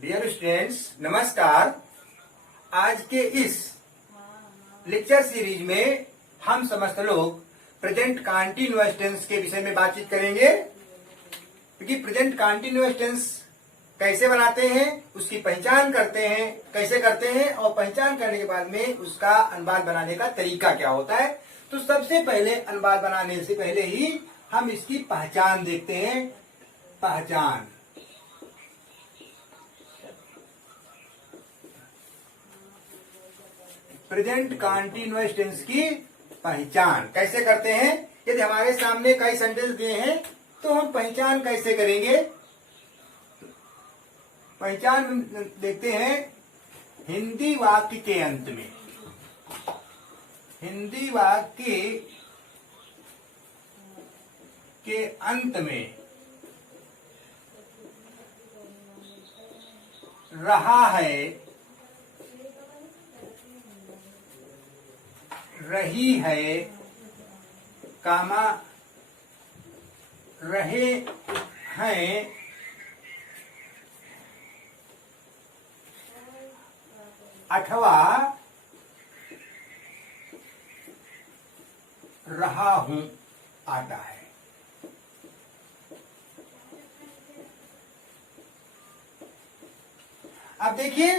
Dear students, नमस्कार। आज के इस लेक्चर सीरीज में हम समस्त लोग प्रेजेंट कंटीन्यूअस टेंस के विषय में बातचीत करेंगे, क्योंकि प्रेजेंट कंटीन्यूअस टेंस कैसे बनाते हैं, उसकी पहचान करते हैं, कैसे करते हैं और पहचान करने के बाद में उसका अनुवाद बनाने का तरीका क्या होता है। तो सबसे पहले अनुवाद बनाने से पहले ही हम इसकी पहचान देखते हैं। पहचान, प्रेजेंट कंटीन्यूअस टेंस की पहचान कैसे करते हैं। यदि हमारे सामने कई सेंटेंस दिए हैं तो हम पहचान कैसे करेंगे। पहचान देखते हैं हिंदी वाक्य के अंत में। हिंदी वाक्य के अंत में रहा है, रही है, कामा रहे हैं, अथवा रहा हूं आता है। अब देखिए,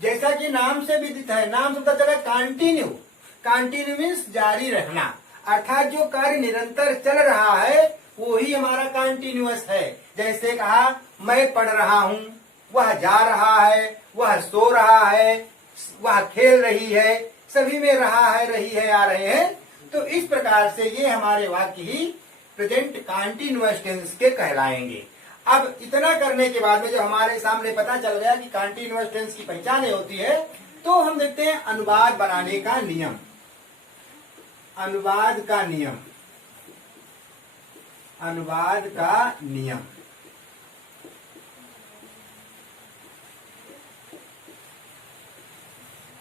जैसा कि नाम से विदित है, नाम से पता चला कंटिन्यू। कंटिन्यू मीन्स जारी रखना, अर्थात जो कार्य निरंतर चल रहा है वो ही हमारा कंटिन्यूअस है। जैसे कहा, मैं पढ़ रहा हूं, वह जा रहा है, वह सो रहा है, वह खेल रही है, सभी में रहा है, रही है, आ रहे हैं। तो इस प्रकार से ये हमारे वाक्य ही प्रेजेंट कंटीन्यूअस टेंस के कहलाएंगे। अब इतना करने के बाद में जब हमारे सामने पता चल गया कि कंटीन्यूअस टेंस की पहचान होती है, तो हम देखते हैं अनुवाद बनाने का नियम। अनुवाद का नियम, अनुवाद का नियम।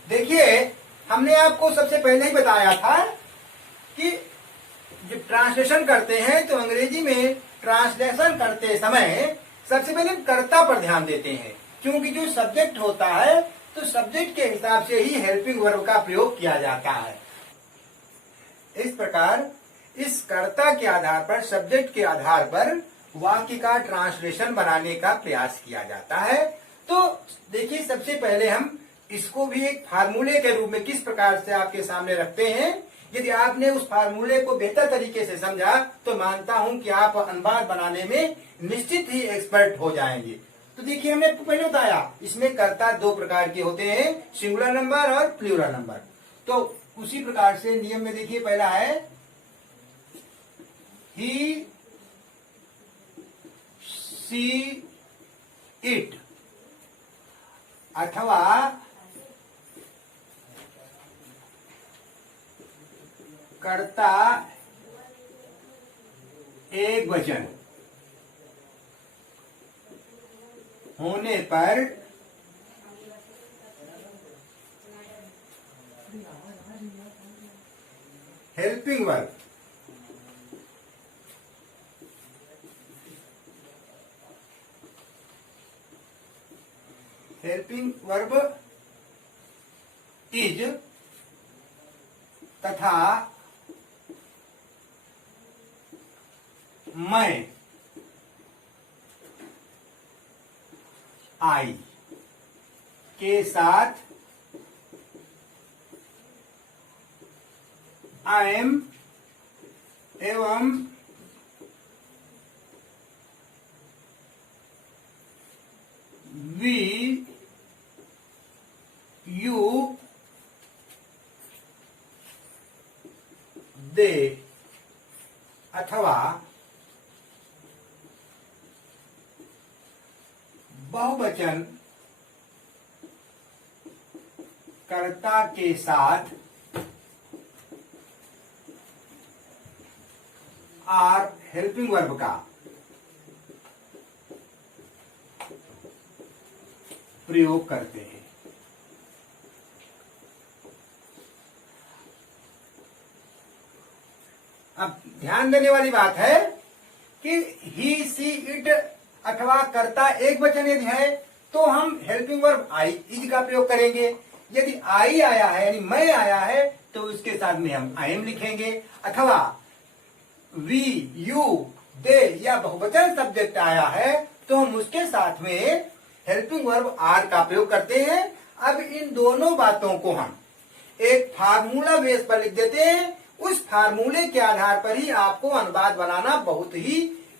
देखिए, हमने आपको सबसे पहले ही बताया था कि जब ट्रांसलेशन करते हैं तो अंग्रेजी में ट्रांसलेशन करते समय सबसे पहले कर्ता पर ध्यान देते हैं, क्योंकि जो सब्जेक्ट होता है तो सब्जेक्ट के हिसाब से ही हेल्पिंग वर्ब का प्रयोग किया जाता है। इस प्रकार इस कर्ता के आधार पर, सब्जेक्ट के आधार पर वाक्य का ट्रांसलेशन बनाने का प्रयास किया जाता है। तो देखिए, सबसे पहले हम इसको भी एक फार्मूले के रूप में किस प्रकार से आपके सामने रखते हैं। यदि आपने उस फार्मूले को बेहतर तरीके से समझा तो मानता हूं कि आप अनुवाद बनाने में निश्चित ही एक्सपर्ट हो जाएंगे। तो देखिए, हमने आपको पहले बताया, इसमें कर्ता दो प्रकार के होते हैं, सिंगुलर नंबर और प्लूरल नंबर। तो उसी प्रकार से नियम में देखिए, पहला है ही, सी, इट, अथवा कर्ता एक वचन होने पर हेल्पिंग वर्ब इज तथा मैं, आई के साथ आई एम एवं वी, यू, दे, अथवा बहुवचन कर्ता के साथ आर हेल्पिंग वर्ब का प्रयोग करते हैं। अब ध्यान देने वाली बात है कि ही सी इट अथवा कर्ता एक वचन यदि है तो हम हेल्पिंग वर्ब आई इज का प्रयोग करेंगे। यदि आई आया है यानी मैं आया है तो उसके साथ में हम आई एम लिखेंगे, अथवा वी, यू, दे या बहुवचन सब्जेक्ट आया है तो हम उसके साथ में हेल्पिंग वर्ब आर का प्रयोग करते हैं। अब इन दोनों बातों को हम एक फार्मूला बेस पर लिख देते हैं। उस फार्मूले के आधार पर ही आपको अनुवाद बनाना बहुत ही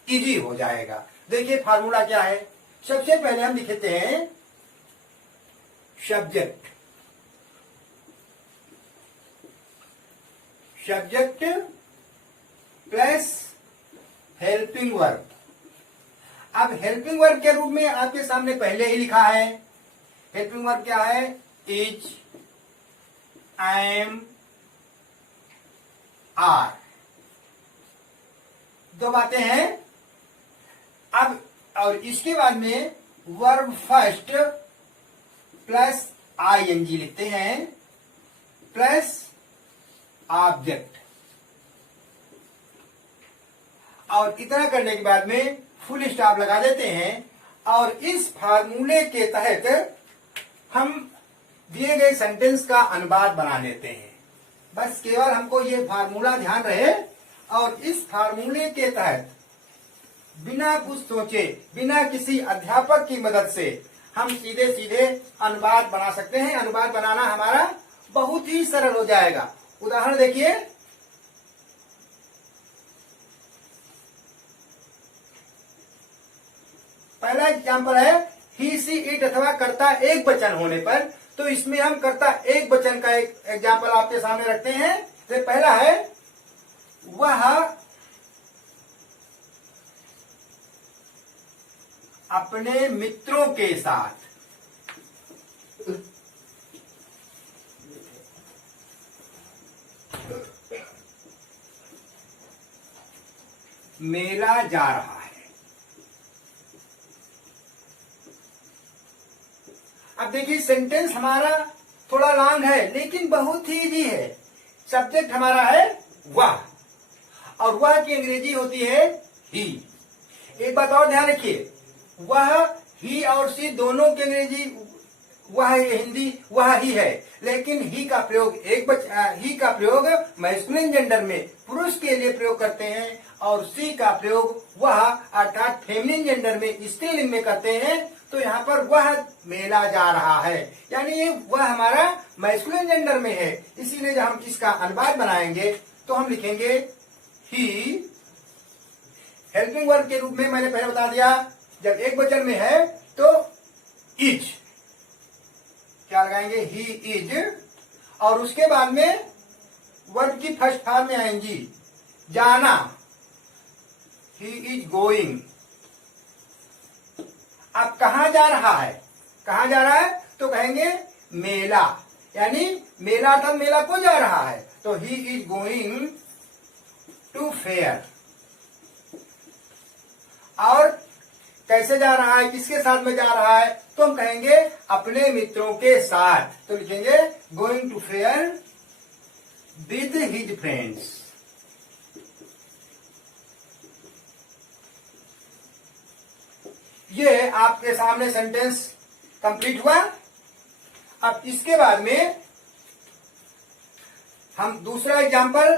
इजी हो जाएगा। देखिए फार्मूला क्या है। सबसे पहले हम लिखते हैं subject, subject plus helping verb. अब हेल्पिंग वर्ब के रूप में आपके सामने पहले ही लिखा है। हेल्पिंग वर्ब क्या है? इज, एम, आर, दो बातें हैं। अब और इसके बाद में वर्ब फर्स्ट प्लस आईएनजी लिखते हैं प्लस ऑब्जेक्ट, और इतना करने के बाद में फुल स्टॉप लगा देते हैं। और इस फार्मूले के तहत हम दिए गए सेंटेंस का अनुवाद बना लेते हैं। बस केवल हमको ये फार्मूला ध्यान रहे, और इस फार्मूले के तहत बिना कुछ सोचे, बिना किसी अध्यापक की मदद से हम सीधे सीधे अनुवाद बना सकते हैं। अनुवाद बनाना हमारा बहुत ही सरल हो जाएगा। उदाहरण देखिए, पहला एग्जाम्पल है ही, सी, इट अथवा कर्ता एक वचन होने पर। तो इसमें हम कर्ता एक वचन का एक एग्जाम्पल आपके सामने रखते हैं। तो पहला है वह अपने मित्रों के साथ मेला जा रहा है। अब देखिए सेंटेंस हमारा थोड़ा लॉन्ग है लेकिन बहुत ही इजी है। सब्जेक्ट हमारा है वह, और वह की अंग्रेजी होती है ही। एक बात और ध्यान रखिए, वह, ही और सी दोनों की अंग्रेजी वह हिंदी वह ही है, लेकिन ही का प्रयोग ही का प्रयोग मैस्कुलिन जेंडर में पुरुष के लिए प्रयोग करते हैं, और सी का प्रयोग वह अर्थात फेमिनिन जेंडर में स्त्रीलिंग में करते हैं। तो यहाँ पर वह मेला जा रहा है, यानी वह हमारा मैस्कुलिन जेंडर में है। इसीलिए जब हम इसका अनुवाद बनाएंगे तो हम लिखेंगे ही। हेल्पिंग वर्ब के रूप में मैंने पहले बता दिया, जब एक वचन में है तो इज, क्या लगाएंगे? ही इज, और उसके बाद में वर्ब की फर्स्ट फॉर्म में आएंगी जाना, ही इज गोइंग। अब कहां जा रहा है? कहां जा रहा है तो कहेंगे मेला, यानी मेला अर्थात मेला को जा रहा है। तो he is going to fair. और कैसे जा रहा है, किसके साथ में जा रहा है? तो हम कहेंगे अपने मित्रों के साथ। तो लिखेंगे going to fair with his friends. ये आपके सामने सेंटेंस कंप्लीट हुआ। अब इसके बाद में हम दूसरा एग्जाम्पल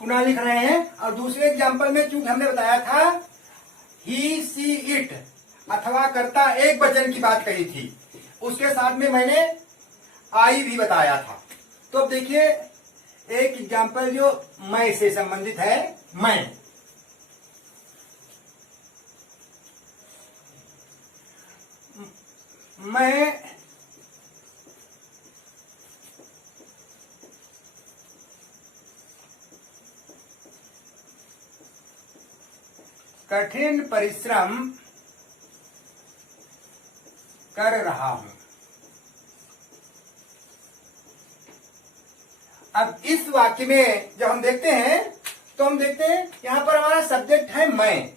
पुनः लिख रहे हैं, और दूसरे एग्जाम्पल में चूंकि हमने बताया था ही, सी, इट अथवा कर्ता एक वचन की बात कही थी, उसके साथ में मैंने आई भी बताया था। तो अब देखिए एक एग्जाम्पल जो मैं से संबंधित है। मैं कठिन परिश्रम कर रहा हूं। अब इस वाक्य में जब हम देखते हैं तो हम देखते हैं यहां पर हमारा सब्जेक्ट है मैं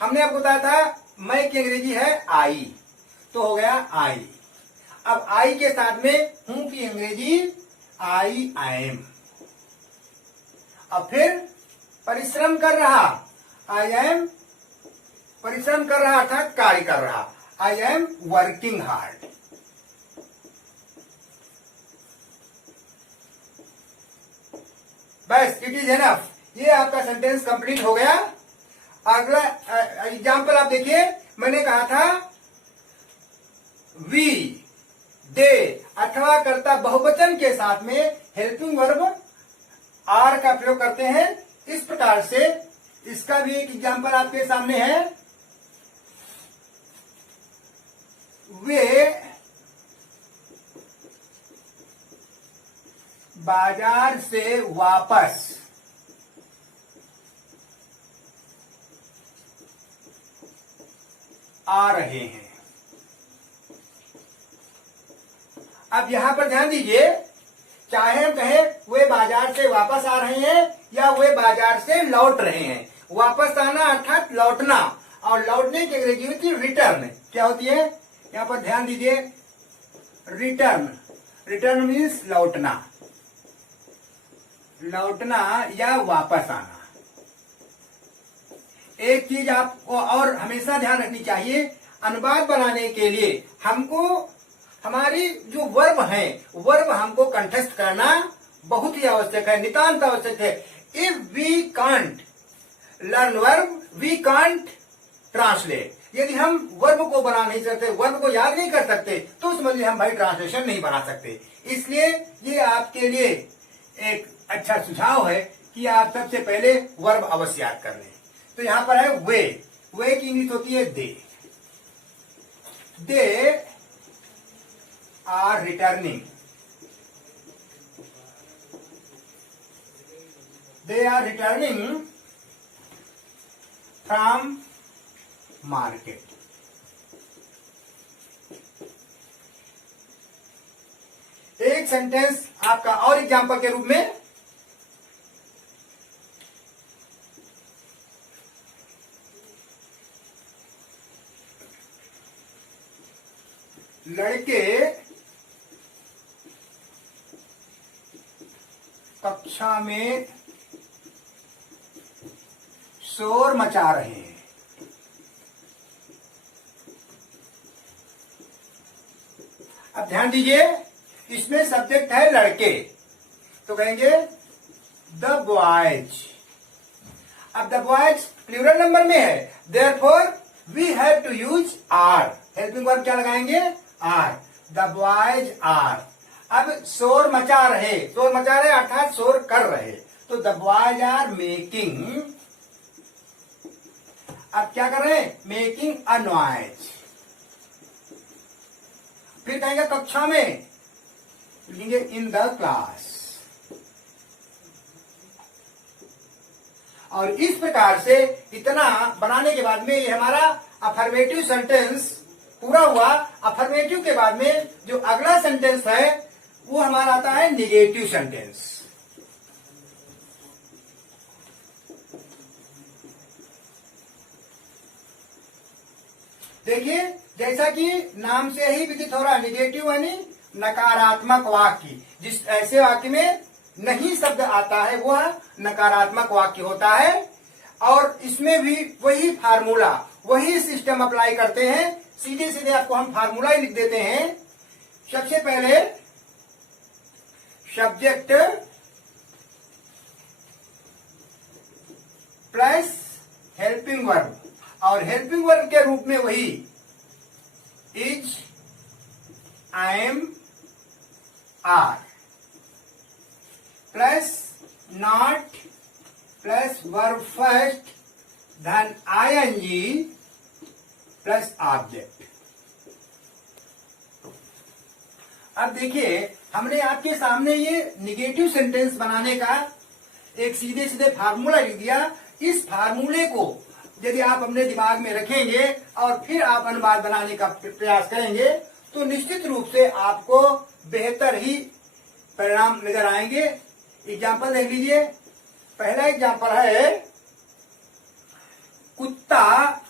हमने आपको बताया था मैं की अंग्रेजी है आई, तो हो गया आई। अब आई के साथ में हूं की अंग्रेजी आई एम। अब फिर परिश्रम कर रहा, आई एम परिश्रम कर रहा अर्थात कार्य कर रहा। I am working hard. बस, इट इज एनफ। ये आपका सेंटेंस कंप्लीट हो गया। अगला एग्जाम्पल आप देखिए, मैंने कहा था वी, दे अथवा कर्ता बहुवचन के साथ में हेल्पिंग वर्ब आर का प्रयोग करते हैं। इस प्रकार से इसका भी एक एग्जाम्पल आपके सामने है। वे बाजार से वापस आ रहे हैं। अब यहां पर ध्यान दीजिए, चाहे हम कहें वे बाजार से वापस आ रहे हैं या वे बाजार से लौट रहे हैं। वापस आना अर्थात लौटना, और लौटने की अंग्रेजी होती है रिटर्न। क्या होती है? यहां पर ध्यान दीजिए, रिटर्न। रिटर्न मीन्स लौटना, लौटना या वापस आना। एक चीज आपको और हमेशा ध्यान रखनी चाहिए, अनुवाद बनाने के लिए हमको हमारी जो वर्ब है, वर्ब हमको कंठस्थ करना बहुत ही आवश्यक है, नितांत आवश्यक है। If we can't learn verb, we can't translate. यदि हम वर्ब को बना नहीं सकते, वर्ब को याद नहीं कर सकते, तो समझिए हम भाई ट्रांसलेशन नहीं बना सकते। इसलिए ये आपके लिए एक अच्छा सुझाव है कि आप सबसे पहले वर्ब अवश्य याद कर लें। तो यहां पर है वे, वे की इंग्लिश होती है they. They are returning, they are returning from market. एक सेंटेंस आपका और एग्जांपल के रूप में, लड़के कक्षा में शोर मचा रहे हैं। अब ध्यान दीजिए, इसमें सब्जेक्ट है लड़के, तो कहेंगे द बॉयज। अब द बॉयज प्लूरल नंबर में है, therefore we have to use are. Helping verb क्या लगाएंगे? आर। The boys are. अब शोर मचा रहे, शोर मचा रहे अर्थात शोर कर रहे, तो द बॉयज आर मेकिंग। अब क्या कर रहे हैं? Making a noise. फिर कहेंगे कक्षा में, लिखेंगे इन द क्लास। और इस प्रकार से इतना बनाने के बाद में ये हमारा अफर्मेटिव सेंटेंस पूरा हुआ। अफर्मेटिव के बाद में जो अगला सेंटेंस है वो हमारा आता है निगेटिव सेंटेंस। देखिए, जैसा कि नाम से ही विदित हो रहा है, निगेटिव यानी नकारात्मक वाक्य। जिस ऐसे वाक्य में नहीं शब्द आता है वह नकारात्मक वाक्य होता है। और इसमें भी वही फार्मूला, वही सिस्टम अप्लाई करते हैं। सीधे सीधे आपको हम फार्मूला ही लिख देते हैं। सबसे पहले सब्जेक्ट प्लस हेल्पिंग वर्ब, और हेल्पिंग वर्ब के रूप में वही is, am, are plus not plus verb first धन आईएनजी प्लस ऑब्जेक्ट। अब देखिए, हमने आपके सामने ये निगेटिव सेंटेंस बनाने का एक सीधे सीधे फार्मूला लिख दिया। इस फार्मूले को यदि आप अपने दिमाग में रखेंगे और फिर आप अनुवाद बनाने का प्रयास करेंगे तो निश्चित रूप से आपको बेहतर ही परिणाम नजर आएंगे। एग्जाम्पल देख लीजिए। पहला एग्जाम्पल है, कुत्ता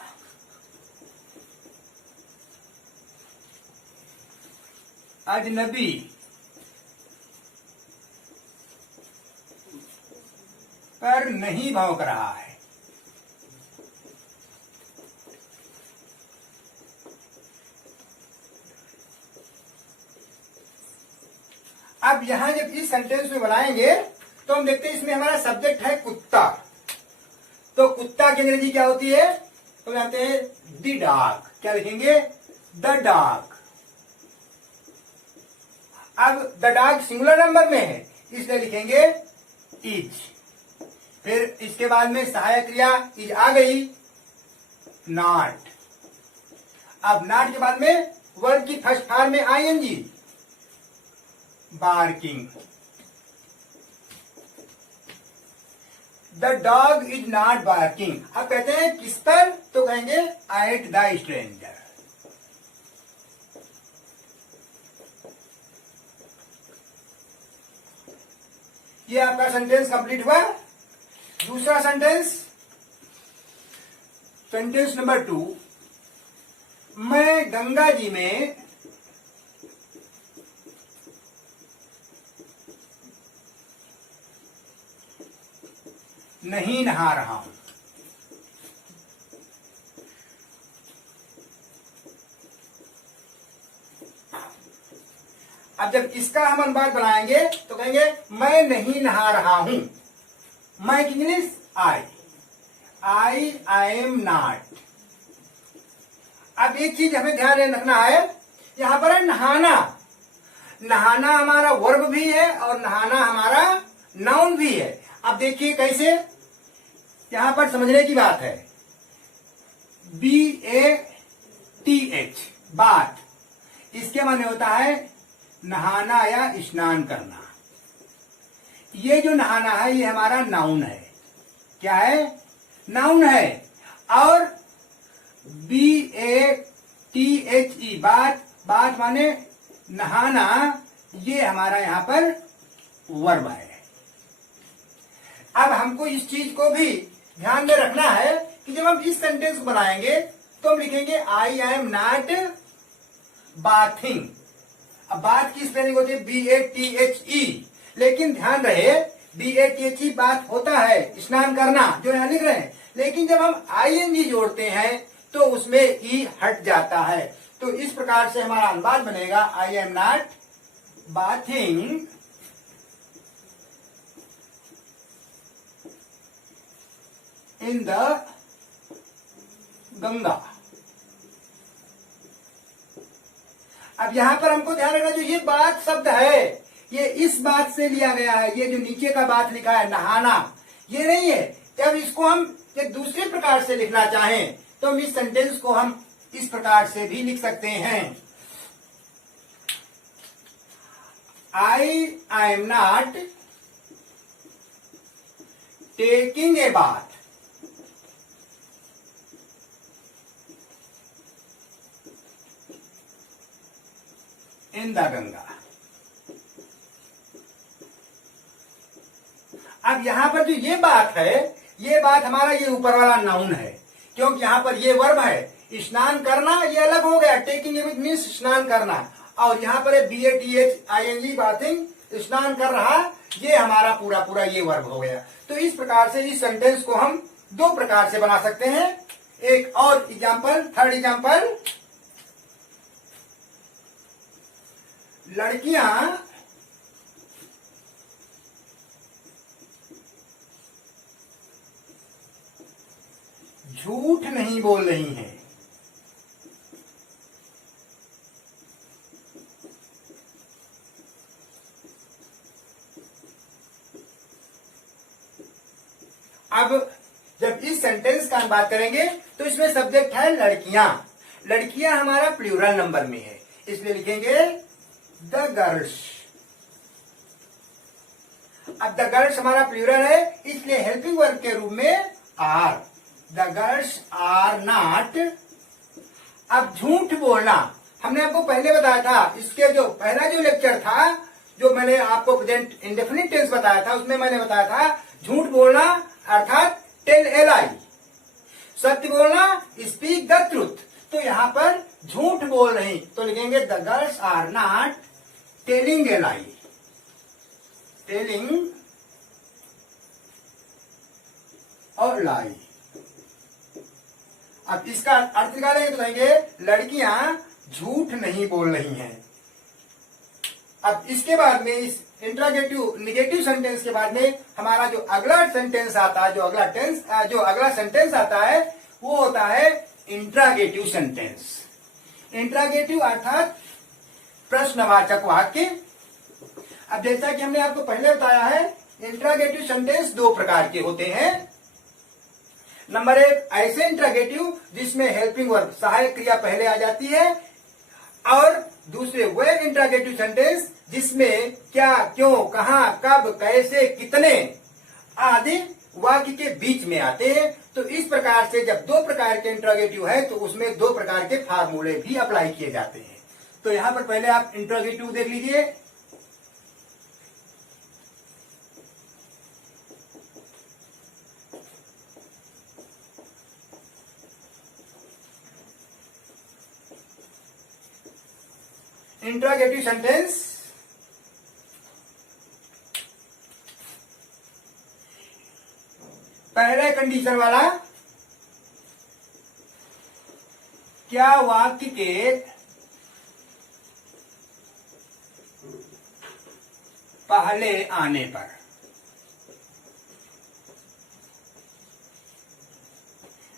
अजनबी पर नहीं भौंक रहा है। अब यहां जब इस सेंटेंस में बनाएंगे तो हम देखते हैं इसमें हमारा सब्जेक्ट है कुत्ता। तो कुत्ता की अंग्रेजी क्या होती है? तो जानते हैं द डॉग। क्या लिखेंगे? The dog. अब द डॉग सिंगुलर नंबर में है इसलिए लिखेंगे इज। फिर इसके बाद में सहायक क्रिया इज आ गई, नॉट। अब नॉट के बाद में वर्ब की फर्स्ट फॉर्म में ING, barking. The dog is not barking. अब कहते हैं किस पर? तो कहेंगे एट द स्ट्रेंजर। ये आपका सेंटेंस कंप्लीट हुआ। दूसरा सेंटेंस, सेंटेंस नंबर 2, मैं गंगा जी में नहीं नहा रहा हूं। अब जब इसका हम अनुवाद बनाएंगे तो कहेंगे मैं नहीं नहा रहा हूं। मैं की इंग्लिश आई एम नॉट। अब एक चीज हमें ध्यान रखना है, यहां पर है नहाना। नहाना हमारा वर्ब भी है और नहाना हमारा नाउन भी है। अब देखिए कैसे, यहां पर समझने की बात है। BATH, बात, इसके माने होता है नहाना या स्नान करना। ये जो नहाना है ये हमारा नाउन है। क्या है? नाउन है। और BATHE, बात, बात माने नहाना, ये हमारा यहां पर वर्ब है। अब हमको इस चीज को भी ध्यान में रखना है कि जब हम इस सेंटेंस को बनाएंगे तो हम लिखेंगे आई एम नॉट बाथिंग। अब बात की स्पेलिंग होती है BATHE, लेकिन ध्यान रहे BATHE बात होता है स्नान करना जो यहां लिख रहे हैं, लेकिन जब हम ING जोड़ते हैं तो उसमें ई हट जाता है। तो इस प्रकार से हमारा अनुवाद बनेगा I am not bathing in the Ganga. अब यहां पर हमको ध्यान रखना, जो ये बात शब्द है ये इस बात से लिया गया है। ये जो नीचे का बात लिखा है नहाना, ये नहीं है। जब इसको हम एक दूसरे प्रकार से लिखना चाहें तो हम इस सेंटेंस को हम इस प्रकार से भी लिख सकते हैं। I am not taking a bath in the Ganga. अब यहां पर जो ये बात है, ये बात हमारा ये ऊपर वाला नाउन है, क्योंकि यहां पर ये वर्ब है। स्नान करना ये अलग हो गया, टेकिंग मीन्स स्नान करना, और यहां पर है BATHING, बाथिंग, स्नान कर रहा, ये हमारा पूरा पूरा ये वर्ब हो गया। तो इस प्रकार से इस सेंटेंस को हम दो प्रकार से बना सकते हैं। एक और एग्जाम्पल, थर्ड एग्जाम्पल, लड़कियां झूठ नहीं बोल रही हैं। अब जब इस सेंटेंस का हम बात करेंगे तो इसमें सब्जेक्ट है लड़कियां। लड़कियां हमारा प्लूरल नंबर में है, इसलिए लिखेंगे द गर्ल्स। अब द गर्ल्स हमारा प्लूरल है, इसलिए हेल्पिंग वर्ब के रूप में are. The girls are not. अब झूठ बोलना हमने आपको पहले बताया था, इसके जो पहला जो लेक्चर था, जो मैंने आपको प्रेजेंट इंडेफिनिट टेंस बताया था, उसमें मैंने बताया था झूठ बोलना अर्थात टेल ए लाई, सत्य बोलना स्पीक द ट्रूथ। तो यहां पर झूठ बोल रही तो लिखेंगे the girls are not telling a lie, telling और लाई। अब इसका अर्थ निकालेंगे तो कहेंगे लड़कियां झूठ नहीं बोल रही हैं। अब इसके बाद में इस इंट्रोगेटिव निगेटिव सेंटेंस के बाद में हमारा जो अगला सेंटेंस आता है, जो अगला सेंटेंस आता है वो होता है इंट्रागेटिव सेंटेंस। इंट्रागेटिव अर्थात प्रश्नवाचक वाक्य। अब जैसा कि हमने आपको पहले बताया है, इंट्रागेटिव सेंटेंस दो प्रकार के होते हैं। नंबर एक, ऐसे इंट्रागेटिव जिसमें हेल्पिंग वर्ब सहायक क्रिया पहले आ जाती है, और दूसरे वे इंट्रागेटिव सेंटेंस जिसमें क्या, क्यों, कहां, कब, कैसे, कितने आदि वाक्य के बीच में आते हैं। तो इस प्रकार से जब दो प्रकार के इंट्रोगेटिव है तो उसमें दो प्रकार के फार्मूले भी अप्लाई किए जाते हैं। तो यहां पर पहले आप इंट्रोगेटिव देख लीजिए। इंट्रोगेटिव सेंटेंस पहला कंडीशन वाला, क्या वाक्य के पहले आने पर,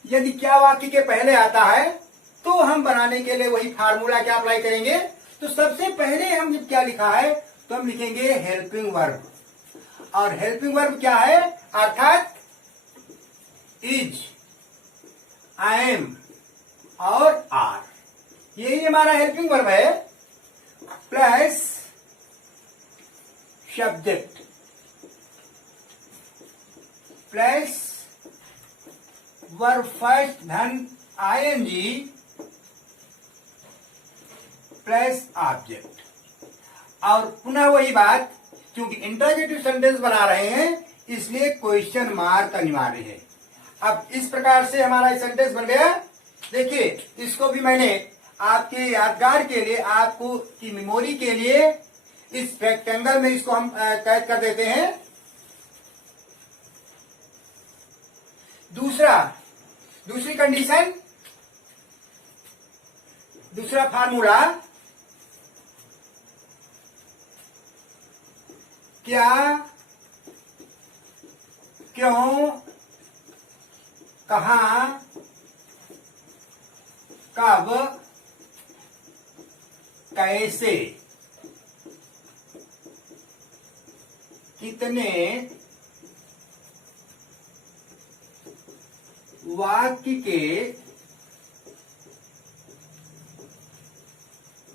यदि क्या वाक्य के पहले आता है तो हम बनाने के लिए वही फार्मूला क्या अप्लाई करेंगे। तो सबसे पहले हम जब क्या लिखा है तो हम लिखेंगे हेल्पिंग वर्ब, और हेल्पिंग वर्ब क्या है, अर्थात इज, आई एम और आर, यही हमारा हेल्पिंग वर्ब है, plus subject plus verb first धन आईएनजी प्लस ऑब्जेक्ट। और पुनः वही बात, क्योंकि इंट्रोगेटिव सेंटेंस बना रहे हैं इसलिए क्वेश्चन मार्क अनिवार्य है। अब इस प्रकार से हमारा सेंटेंस बन गया। देखिए, इसको भी मैंने आपके यादगार के लिए, आपको की मेमोरी के लिए इस रेक्टेंगल में इसको हम कैद कर देते हैं। दूसरी कंडीशन, दूसरा फार्मूला, क्या, क्यों, कहां, कब, कैसे, कितने वाक्य के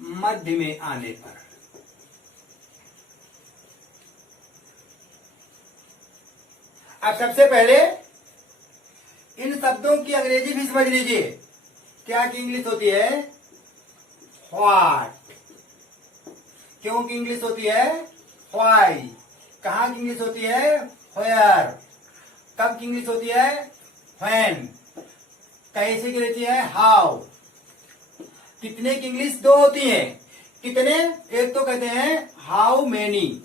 मध्य में आने पर। अब सबसे पहले इन शब्दों की अंग्रेजी भी समझ लीजिए। क्या की इंग्लिश होती है, व्हाट, क्यों की इंग्लिश होती है, व्हाई, कहां की इंग्लिश होती है, व्हेयर, कब की इंग्लिश होती है, व्हेन, कैसे की रहती है, हाउ, कितने की इंग्लिश दो होती है। कितने, एक तो कहते हैं हाउ मेनी,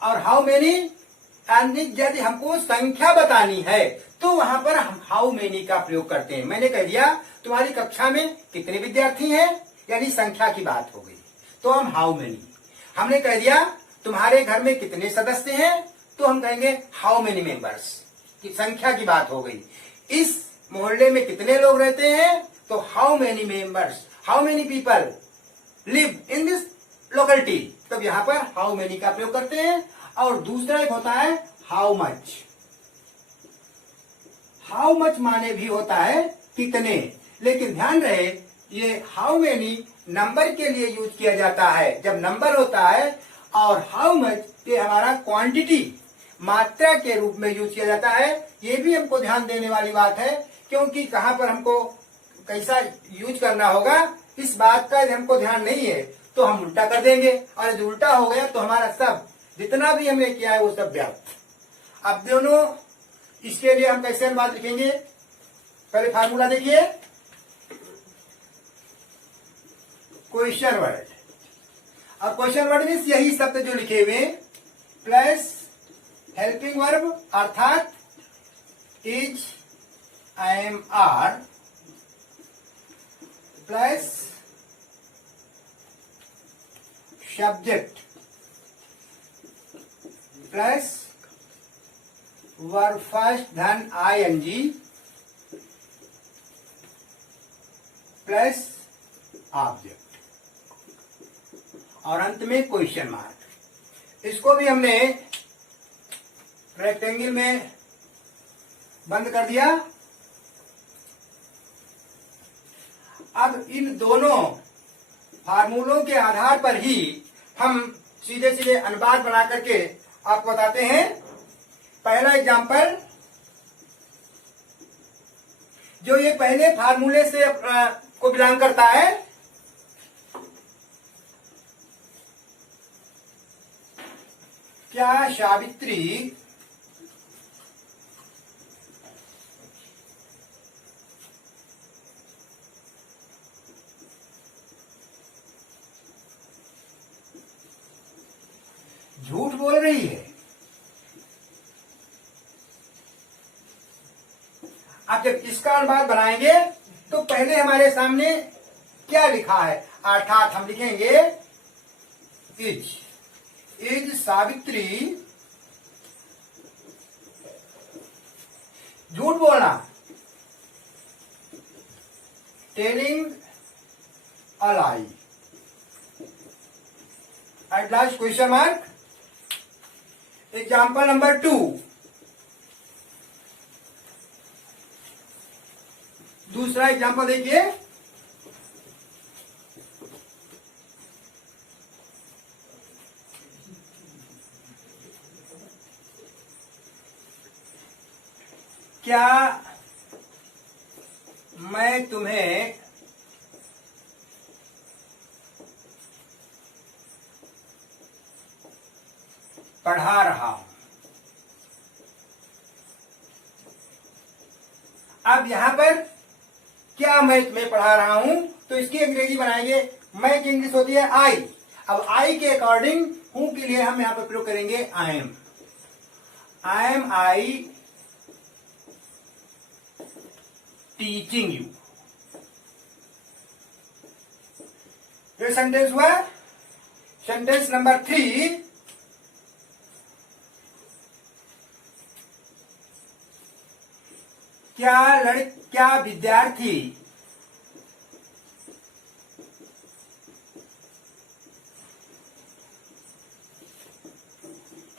और हाउ मेनी यदि हमको संख्या बतानी है तो वहां पर हम हाउ मेनी का प्रयोग करते हैं। मैंने कह दिया तुम्हारी कक्षा में कितने विद्यार्थी हैं, यानी संख्या की बात हो गई, तो हम हाउ मेनी। हमने कह दिया तुम्हारे घर में कितने सदस्य हैं, तो हम कहेंगे हाउ मेनी मेंबर्स, की संख्या की बात हो गई। इस मोहल्ले में कितने लोग रहते हैं, तो how many members, how many people live in this locality, तब यहां पर हाउ मेनी का प्रयोग करते हैं। और दूसरा एक होता है हाउ मच। हाउ मच माने भी होता है कितने, लेकिन ध्यान रहे ये हाउ मेनी नंबर के लिए यूज किया जाता है जब नंबर होता है, और हाउ मच ये हमारा क्वांटिटी, मात्रा के रूप में यूज किया जाता है। ये भी हमको ध्यान देने वाली बात है, क्योंकि कहां पर हमको कैसा यूज करना होगा इस बात का यदि हमको ध्यान नहीं है तो हम उल्टा कर देंगे, और यदि उल्टा हो गया तो हमारा सब जितना भी हमने किया है वो सब व्यर्थ। अब दोनों, इसके लिए हम कैसे अनुवाद लिखेंगे, पहले फार्मूला देखिए, क्वेश्चन वर्ड, और क्वेश्चन वर्ड मीन्स यही शब्द जो लिखे हुए प्लस हेल्पिंग वर्ब अर्थात is, I am, are, plus subject plus verb first धन आईएनजी प्लस ऑब्जेक्ट और अंत में क्वेश्चन मार्क। इसको भी हमने रेक्टेंगल में बंद कर दिया। अब इन दोनों फार्मूलों के आधार पर ही हम सीधे सीधे अनुपात बना करके आपको बताते हैं। पहला एग्जाम्पल, जो ये पहले फार्मूले से को बिलोंग करता है, क्या सावित्री झूठ बोल रही है? आप जब इसका अनुवाद बनाएंगे तो पहले हमारे सामने क्या लिखा है, अर्थात हम लिखेंगे इज सावित्री झूठ बोलना, टेलिंग अ लाई। Eight last question mark. Example number 2, दूसरा एग्जाम्पल देखिए। क्या मैं तुम्हें पढ़ा रहा हूं? अब यहां पर क्या मैं तुम्हें पढ़ा रहा हूं, तो इसकी अंग्रेजी बनाएंगे। मैं की इंग्लिश होती है आई। अब आई के अकॉर्डिंग हूं के लिए हम यहां पर प्रयोग करेंगे आई एम आई टीचिंग यू। ये सेंटेंस हुआ। सेंटेंस नंबर 3, क्या विद्यार्थी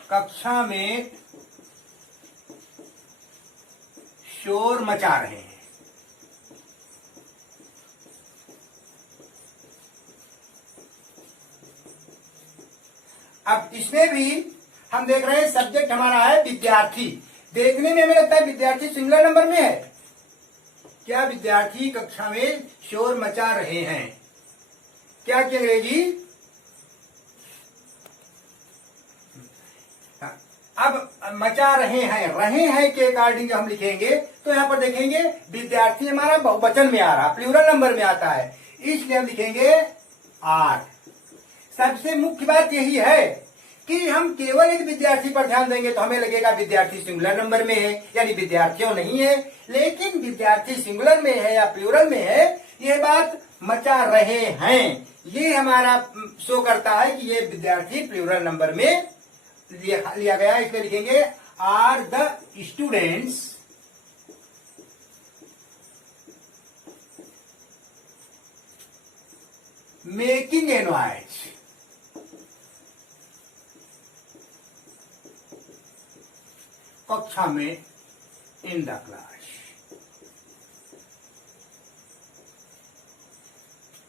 कक्षा में शोर मचा रहे हैं? अब इसमें भी हम देख रहे हैं सब्जेक्ट हमारा है विद्यार्थी। देखने में हमें लगता है विद्यार्थी सिंगुलर नंबर में है। क्या विद्यार्थी कक्षा में शोर मचा रहे हैं? क्या की अंग्रेजी? अब मचा रहे हैं के अकॉर्डिंग हम लिखेंगे तो यहां पर देखेंगे विद्यार्थी हमारा बहुवचन में आ रहा, प्लूरल नंबर में आता है, इसलिए हम लिखेंगे आर। सबसे मुख्य बात यही है कि हम केवल एक विद्यार्थी पर ध्यान देंगे तो हमें लगेगा विद्यार्थी सिंगुलर नंबर में है, यानी विद्यार्थियों नहीं है। लेकिन विद्यार्थी सिंगुलर में है या प्लूरल में है, ये बात मचा रहे हैं, ये हमारा शो करता है कि ये विद्यार्थी प्लूरल नंबर में लिया गया। इसलिए लिखेंगे are the students making a noise. कक्षा में इन द क्लास।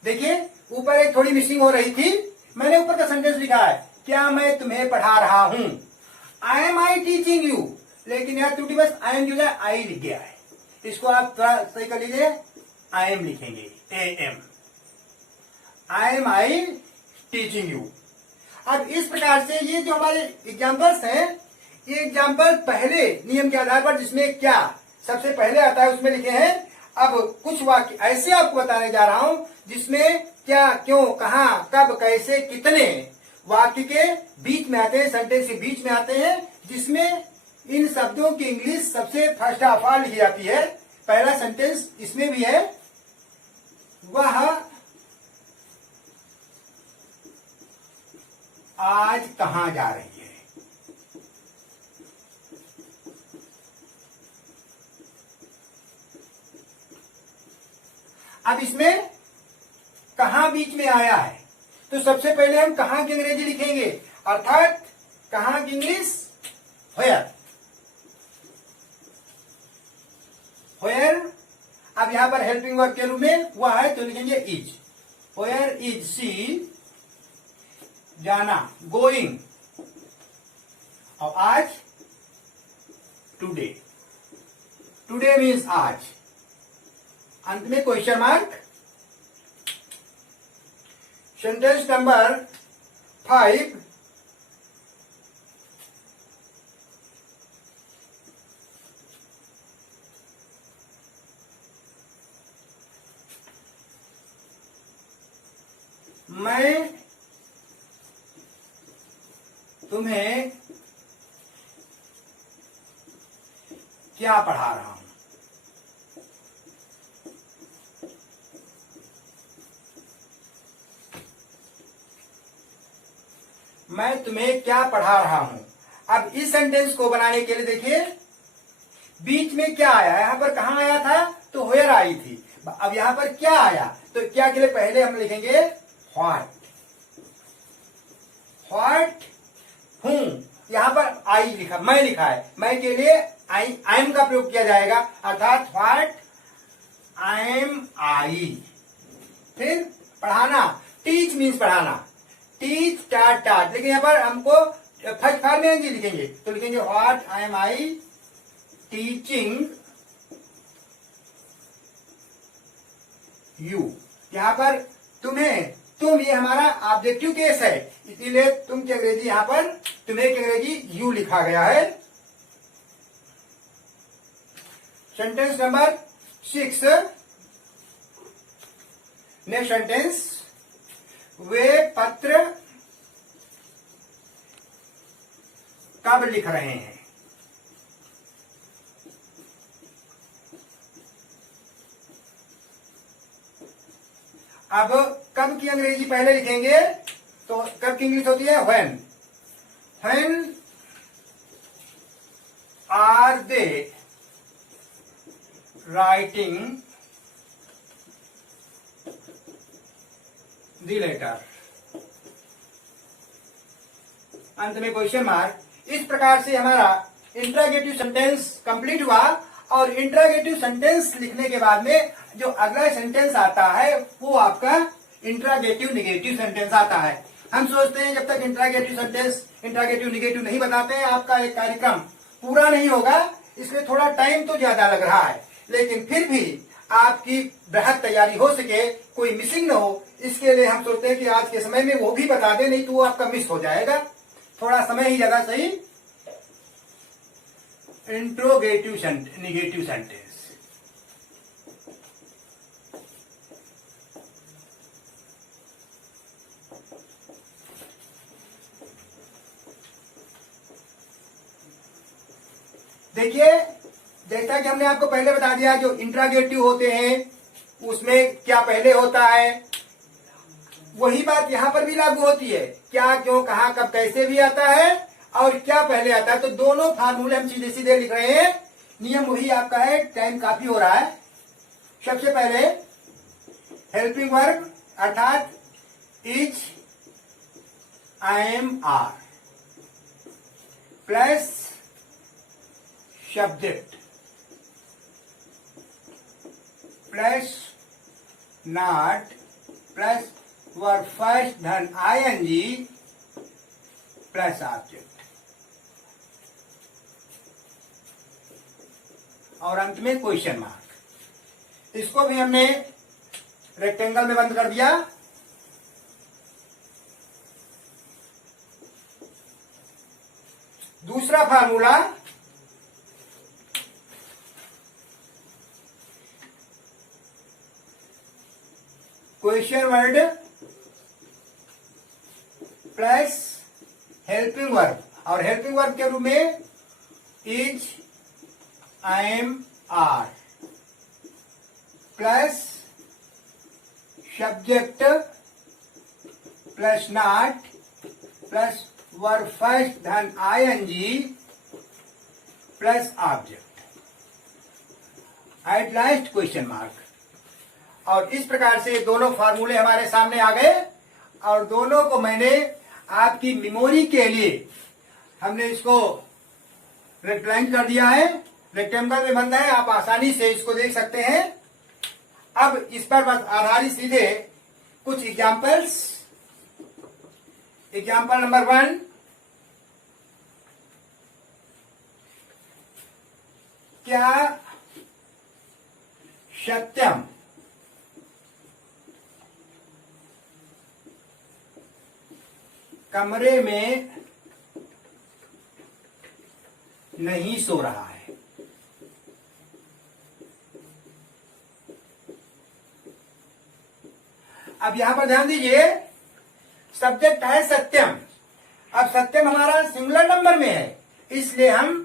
देखिए ऊपर एक थोड़ी मिसिंग हो रही थी, मैंने ऊपर का सेंटेंस लिखा है क्या मैं तुम्हें पढ़ा रहा हूं, आई एम आई टीचिंग यू, लेकिन यहां त्रुटि बस आई एम जो है आई लिख गया है। इसको आप थोड़ा सही कर लीजिए, आई एम लिखेंगे, A M, I am I teaching you. अब इस प्रकार से ये जो हमारे एग्जाम्पल्स हैं, ये एग्जाम्पल पहले नियम के आधार पर जिसमें क्या सबसे पहले आता है उसमें लिखे हैं। अब कुछ वाक्य ऐसे आपको बताने जा रहा हूं जिसमें क्या, क्यों, कहां, कब, कैसे, कितने वाक्य के बीच में आते हैं, सेंटेंस के बीच में आते हैं, जिसमें इन शब्दों की इंग्लिश सबसे फर्स्ट ऑफ ऑल लिखी जाती है। पहला सेंटेंस इसमें भी है, वह आज कहां जा रही है। अब इसमें कहां बीच में आया है, तो सबसे पहले हम कहां की अंग्रेजी लिखेंगे, अर्थात कहां की इंग्लिश व्हेयर। व्हेयर अब यहां पर हेल्पिंग वर्ब के रूप में हुआ है तो लिखेंगे इज। व्हेयर इज सी, जाना, गोइंग। और आज टुडे, टुडे मीन्स आज। अंत में क्वेश्चन मार्क। सेंटेंस नंबर 5, मैं तुम्हें क्या पढ़ा रहा हूं। मैं तुम्हें क्या पढ़ा रहा हूं। अब इस सेंटेंस को बनाने के लिए देखिए बीच में क्या आया, यहां पर कहां आया था तो व्हेयर आई थी। अब यहां पर क्या आया, तो क्या के लिए पहले हम लिखेंगे व्हाट। व्हाट हूं, यहां पर आई लिखा, मैं लिखा है, मैं के लिए आई एम का प्रयोग किया जाएगा, अर्थात व्हाट आई एम आई। फिर पढ़ाना, टीच मीन्स पढ़ाना, टीच टाट टाट, लेकिन यहां पर हमको फर्स्ट फॉर्म में एनजी लिखेंगे तो लिखेंगे what I am I teaching you. यहां पर तुम्हें, तुम ये हमारा ऑब्जेक्टिव केस है, इसीलिए तुम की अंग्रेजी यहां पर तुम्हें की अंग्रेजी यू लिखा गया है। सेंटेंस नंबर 6, नेक्स्ट सेंटेंस, वे पत्र कब लिख रहे हैं। अब कब की अंग्रेजी पहले लिखेंगे तो कब की इंग्लिश होती है when. When are they writing the letter. अंत में क्वेश्चन मार्क। इस प्रकार से हमारा इंट्रागेटिव सेंटेंस कंप्लीट हुआ। और इंट्रागेटिव सेंटेंस लिखने के बाद में जो अगला सेंटेंस आता है वो आपका इंट्रागेटिव निगेटिव सेंटेंस आता है। हम सोचते हैं जब तक इंट्रागेटिव सेंटेंस इंट्रागेटिव निगेटिव नहीं बताते हैं आपका एक कार्यक्रम पूरा नहीं होगा, इसलिए थोड़ा टाइम तो ज्यादा लग रहा है, लेकिन फिर भी आपकी बेहद तैयारी हो सके, कोई मिसिंग न हो, इसके लिए हम सोचते हैं कि आज के समय में वो भी बता दें, नहीं तो वो आपका मिस हो जाएगा। थोड़ा समय ही ज्यादा सही। इंट्रोगेटिव निगेटिव सेंटेंस, देखिए जैसा कि हमने आपको पहले बता दिया जो इंट्रागेटिव होते हैं उसमें क्या पहले होता है, वही बात यहां पर भी लागू होती है। क्या, क्यों, कहां, कब, कैसे भी आता है और क्या पहले आता है, तो दोनों फार्मूले हम सीधे सीधे लिख रहे हैं। नियम वही आपका है, टाइम काफी हो रहा है। सबसे पहले हेल्पिंग वर्ब अर्थात is, I am, are plus subject plus not plus verb first धन आईएनजी प्लस ऑब्जेक्ट और अंत में क्वेश्चन मार्क। इसको भी हमने रेक्टेंगल में बंद कर दिया। दूसरा formula question word plus helping verb, और हेल्पिंग वर्ब के रूप में is, I am, are plus subject plus not plus verb first धन ING plus object at last question mark. और इस प्रकार से दोनों फार्मूले हमारे सामने आ गए और दोनों को मैंने आपकी मेमोरी के लिए हमने इसको रेक्टेंगल कर दिया है, रेक्टेंगल में बंद है, आप आसानी से इसको देख सकते हैं। अब इस पर बस आधारित सीधे कुछ एग्जाम्पल्स। एग्जाम्पल नंबर 1, क्या सत्यम कमरे में नहीं सो रहा है? अब यहां पर ध्यान दीजिए, सब्जेक्ट है सत्यम। अब सत्यम हमारा सिंगुलर नंबर में है, इसलिए हम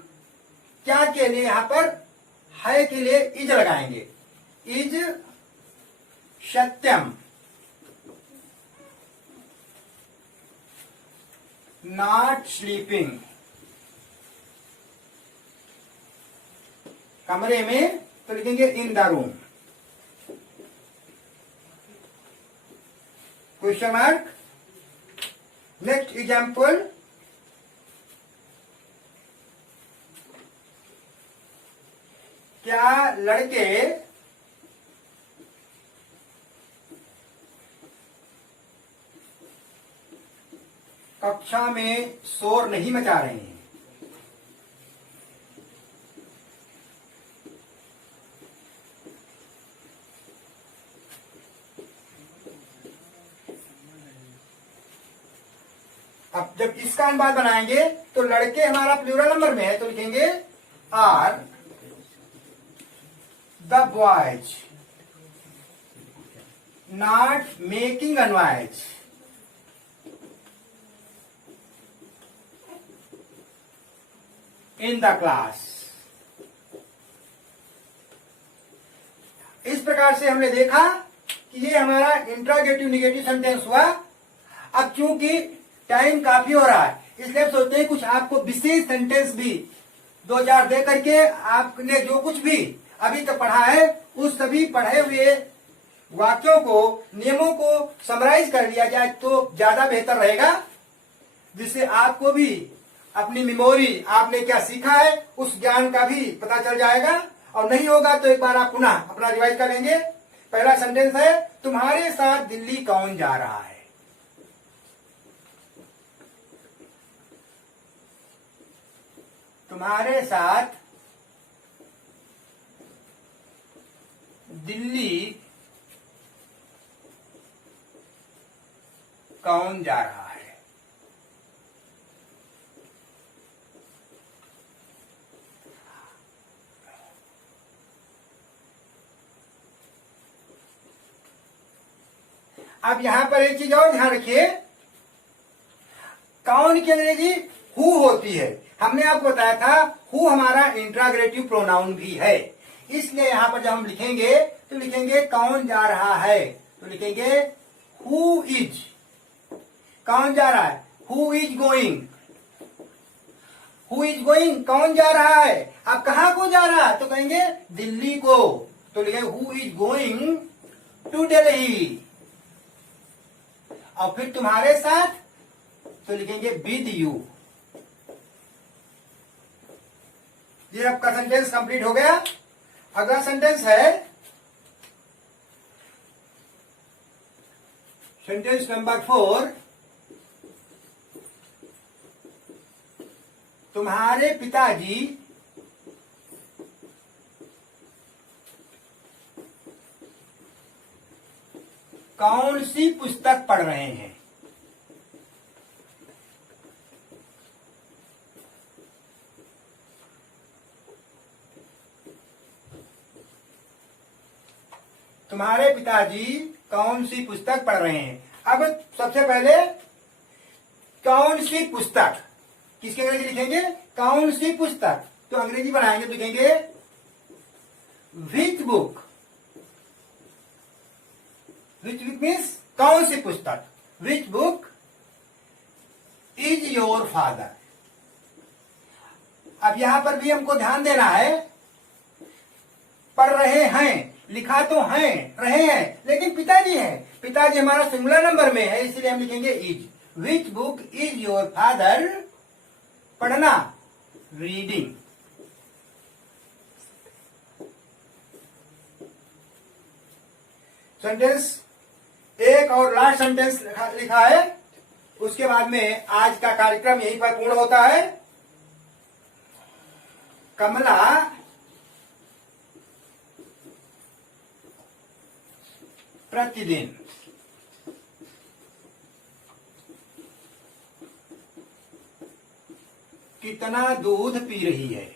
क्या के लिए यहां पर है के लिए इज लगाएंगे। इज सत्यम नॉट स्लीपिंग, कमरे में तो लिखेंगे in the room, question mark. Next example, क्या लड़के कक्षा में शोर नहीं मचा रहे हैं? अब जब इसका अनुपात बनाएंगे तो लड़के हमारा प्लूरल नंबर में है तो लिखेंगे are the boys not making a noise in the class. इस प्रकार से हमने देखा कि ये हमारा इंट्रोगेटिव निगेटिव सेंटेंस हुआ। अब चूंकि टाइम काफी हो रहा है, इसलिए सोचते हैं कुछ आपको विशेष सेंटेंस भी 2-4 दे करके आपने जो कुछ भी अभी तक पढ़ा है उस सभी पढ़े हुए वाक्यों को, नियमों को समराइज कर लिया जाए तो ज्यादा बेहतर रहेगा, जिससे आपको भी अपनी मेमोरी, आपने क्या सीखा है उस ज्ञान का भी पता चल जाएगा। और नहीं होगा तो एक बार आप पुनः अपना रिवाइज कर लेंगे। पहला सेंटेंस है, तुम्हारे साथ दिल्ली कौन जा रहा है? तुम्हारे साथ दिल्ली कौन जा रहा है? अब यहां पर एक चीज और ध्यान रखिए, कौन की अंग्रेजी हु होती है। हमने आपको बताया था हु हमारा इंट्राग्रेटिव प्रोनाउन भी है, इसलिए यहां पर जब हम लिखेंगे तो लिखेंगे कौन जा रहा है, तो लिखेंगे हु इज, कौन जा रहा है, who is going. Who is going, कौन जा रहा है। अब कहां को जा रहा है, तो कहेंगे दिल्ली को, तो लिखेंगे who is going to Delhi. और फिर तुम्हारे साथ तो लिखेंगे विद यू। ये आपका सेंटेंस कंप्लीट हो गया। अगला सेंटेंस है सेंटेंस नंबर 4, तुम्हारे पिताजी कौन सी पुस्तक पढ़ रहे हैं? तुम्हारे पिताजी कौन सी पुस्तक पढ़ रहे हैं। अब सबसे पहले कौन सी पुस्तक, किसकी अंग्रेजी लिखेंगे, कौन सी पुस्तक, तो अंग्रेजी बनाएंगे तो लिखेंगे which book. Which book means कौन सी पुस्तक, which book is your father. अब यहां पर भी हमको ध्यान देना है, पढ़ रहे हैं, लिखा तो हैं, रहे हैं, लेकिन पिताजी हैं। पिताजी हमारा सिंगुलर नंबर में है, इसलिए हम लिखेंगे is. Which book is your father? पढ़ना, रीडिंग। सेंटेंस एक और लास्ट सेंटेंस लिखा है, उसके बाद में आज का कार्यक्रम यहीं पर पूर्ण होता है। कमला प्रतिदिन कितना दूध पी रही है?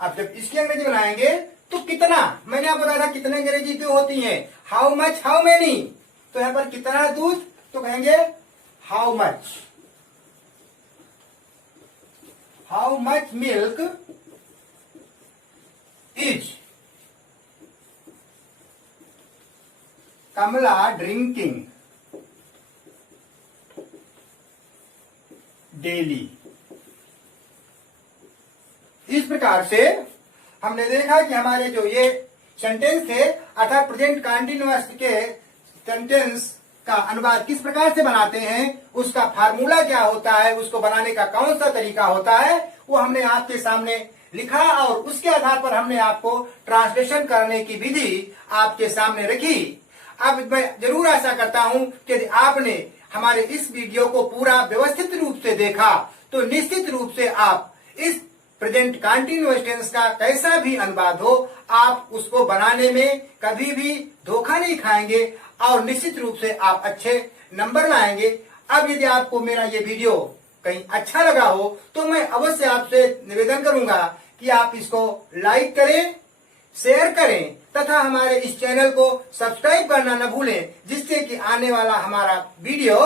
अब जब इसकी अंग्रेजी बनाएंगे तो कितना, मैंने आपको बताया था कितने अंग्रेजी क्यों होती है, हाउ मच, हाउ मेनी। तो यहां पर कितना दूध, तो कहेंगे how much. How much milk is Kamala drinking daily. इस प्रकार से हमने देखा कि हमारे जो ये सेंटेंस थे अर्थात प्रेजेंट कंटीन्यूअस के सेंटेंस का अनुवाद किस प्रकार से बनाते हैं, उसका फार्मूला क्या होता है, उसको बनाने का कौन सा तरीका होता है, वो हमने आपके सामने लिखा और उसके आधार पर हमने आपको ट्रांसलेशन करने की विधि आपके सामने रखी। अब मैं जरूर आशा करता हूं कि यदि आपने हमारे इस वीडियो को पूरा व्यवस्थित रूप से देखा तो निश्चित रूप से आप इस प्रेजेंट कंटीन्यूअस टेंस का कैसा भी अनुवाद हो, आप उसको बनाने में कभी भी धोखा नहीं खाएंगे और निश्चित रूप से आप अच्छे नंबर लाएंगे। अब यदि आपको मेरा ये वीडियो कहीं अच्छा लगा हो तो मैं अवश्य आपसे निवेदन करूंगा कि आप इसको लाइक करें, शेयर करें तथा हमारे इस चैनल को सब्सक्राइब करना न भूलें, जिससे कि आने वाला हमारा वीडियो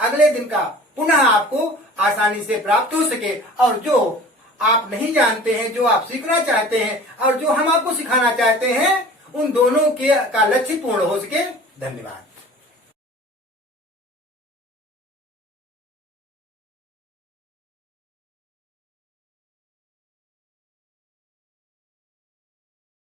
अगले दिन का पुनः आपको आसानी से प्राप्त हो सके और जो आप नहीं जानते हैं, जो आप सीखना चाहते हैं और जो हम आपको सिखाना चाहते हैं, उन दोनों के का लक्ष्य पूर्ण हो सके। धन्यवाद।